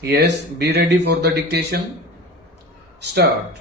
Yes, be ready for the dictation. Start.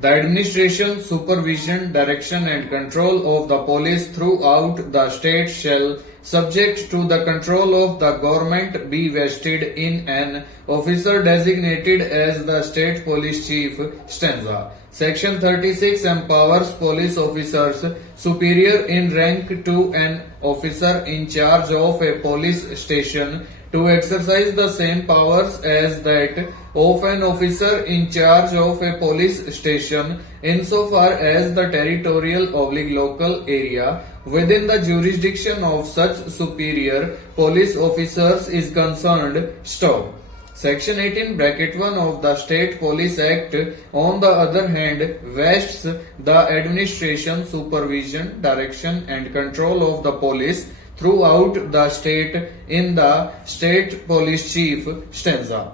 The administration, supervision, direction and control of the police throughout the state shall, subject to the control of the government, be vested in an officer designated as the state police chief. Stanza. Section 36 empowers police officers superior in rank to an officer in charge of a police station to exercise the same powers as that of an officer in charge of a police station insofar as the territorial/local area within the jurisdiction of such superior police officers is concerned. Stop. Section 18 bracket 1 of the State Police Act, on the other hand, vests the administration, supervision, direction and control of the police throughout the state in the state police chief. Stanza.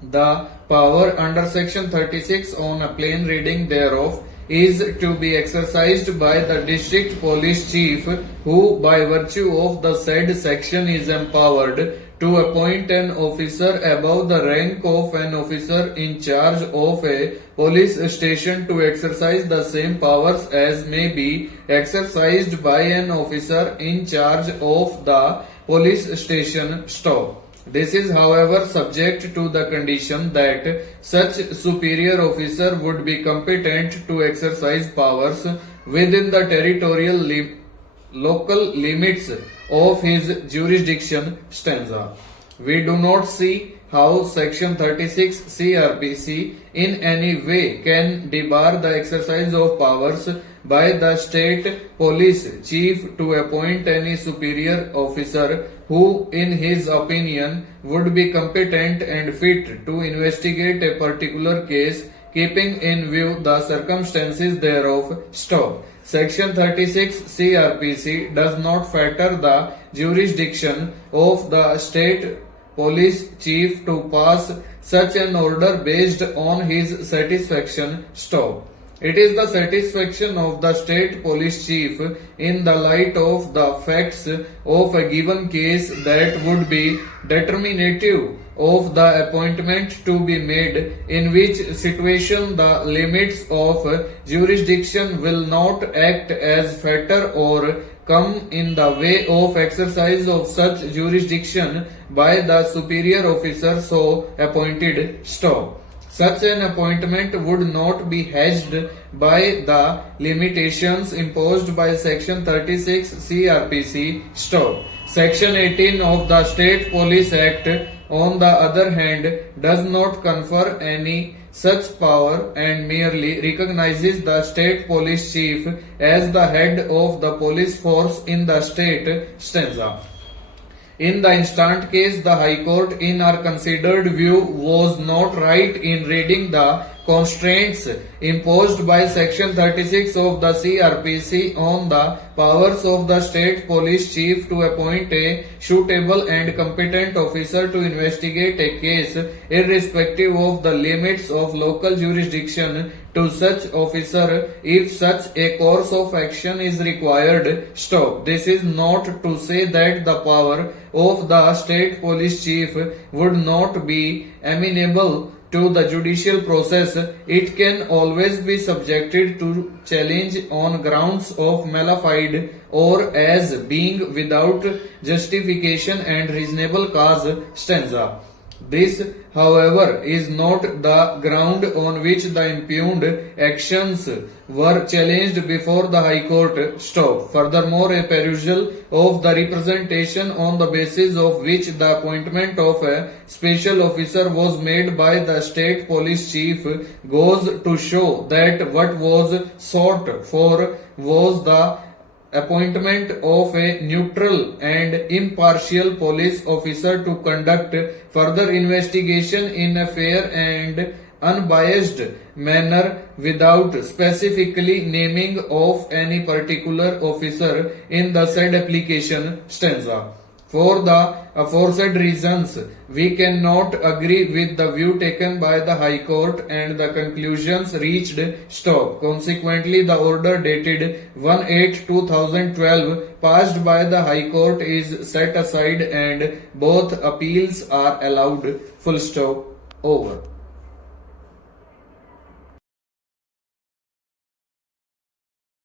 The power under section 36 on a plain reading thereof is to be exercised by the district police chief, who by virtue of the said section is empowered to appoint an officer above the rank of an officer in charge of a police station to exercise the same powers as may be exercised by an officer in charge of the police station. Stop. This is, however, subject to the condition that such superior officer would be competent to exercise powers within the local limits of his jurisdiction. Stanza. We do not see how section 36 CRPC in any way can debar the exercise of powers by the state police chief to appoint any superior officer who in his opinion would be competent and fit to investigate a particular case, keeping in view the circumstances thereof. Stop. Section 36 CRPC does not fetter the jurisdiction of the state police chief to pass such an order based on his satisfaction. Stop. It is the satisfaction of the state police chief in the light of the facts of a given case that would be determinative of the appointment to be made, in which situation the limits of jurisdiction will not act as fetter or come in the way of exercise of such jurisdiction by the superior officer so appointed. Stop. Such an appointment would not be hedged by the limitations imposed by section 36 CRPC. Stop. Section 18 of the State Police Act, on the other hand, does not confer any such power and merely recognizes the state police chief as the head of the police force in the state. Stanza. In the instant case, the High Court, in our considered view, was not right in reading the constraints imposed by section 36 of the CRPC on the powers of the state police chief to appoint a suitable and competent officer to investigate a case irrespective of the limits of local jurisdiction to such officer if such a course of action is required. Stop. This is not to say that the power of the state police chief would not be amenable to the judicial process. It can always be subjected to challenge on grounds of malafide or as being without justification and reasonable cause. Stanza. This, however, is not the ground on which the impugned actions were challenged before the High Court. Stop. Furthermore, a perusal of the representation on the basis of which the appointment of a special officer was made by the state police chief goes to show that what was sought for was the appointment of a neutral and impartial police officer to conduct further investigation in a fair and unbiased manner without specifically naming of any particular officer in the said application. Stanza. For the aforesaid reasons, we cannot agree with the view taken by the High Court and the conclusions reached stop. Consequently, the order dated 1/8/2012 passed by the High Court is set aside and both appeals are allowed. Full stop. Over.